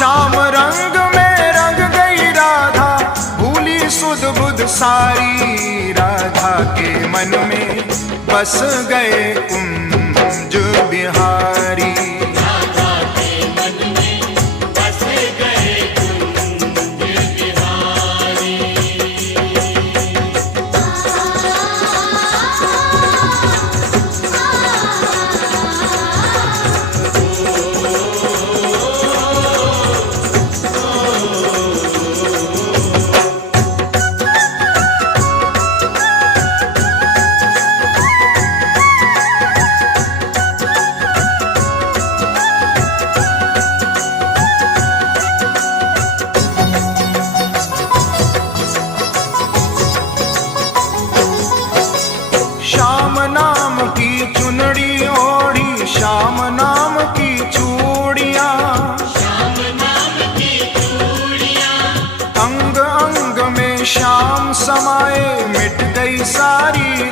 श्याम रंग में रंग गई राधा, भूली सुध बुध सारी। राधा के मन में बस गए कुंज बिहारी। राधा के मन में बस गए कुंज बिहारी। श्याम नाम की चुनड़ी ओढ़ी, श्याम नाम की चूड़ियां, श्याम नाम की चूड़ियां, अंग अंग में श्याम समाए, मिट गई सारी